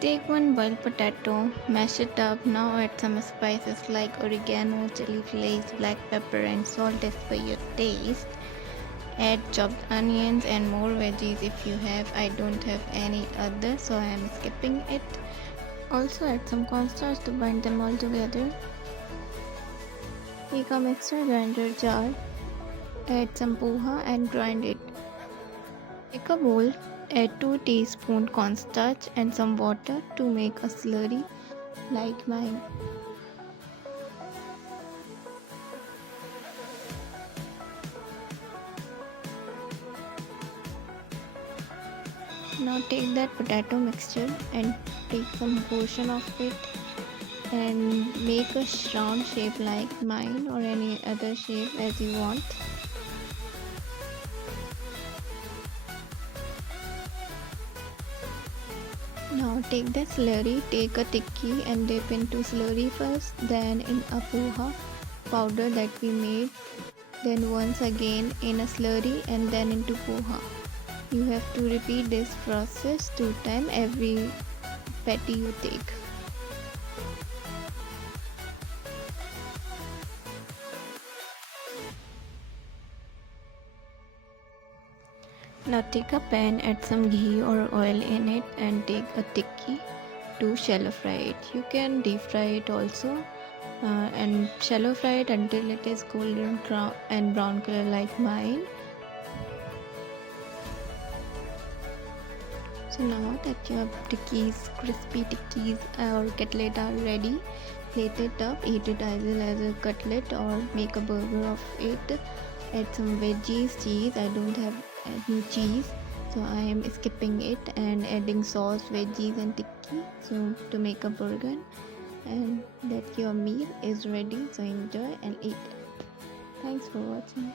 Take one boiled potato, mash it up. Now add some spices like oregano, chili flakes, black pepper, and salt as per your taste. Add chopped onions and more veggies if you have. I don't have any other, so I am skipping it. Also add some cornstarch to bind them all together. Take a mixer grinder jar, add some poha and grind it. Take a bowl, add 2 teaspoons cornstarch and some water to make a slurry like mine. Now take that potato mixture and take some portion of it and make a round shape like mine or any other shape as you want. Now take the slurry, take a tikki and dip into slurry first, then in a poha powder that we made, then once again in a slurry and then into poha. You have to repeat this process 2 times every patty you take. Now take a pan, add some ghee or oil in it and take a tikki to shallow fry it. You can deep fry it also and shallow fry it until it is golden and brown color like mine. So now that your tikkis, crispy tikkis or cutlet are ready, plate it up, eat it either as a cutlet or make a burger of it. Add some veggies, cheese. I don't have any cheese, so I am skipping it and adding sauce, veggies and tikki so to make a burger, and that your meal is ready. So enjoy and eat it. Thanks for watching.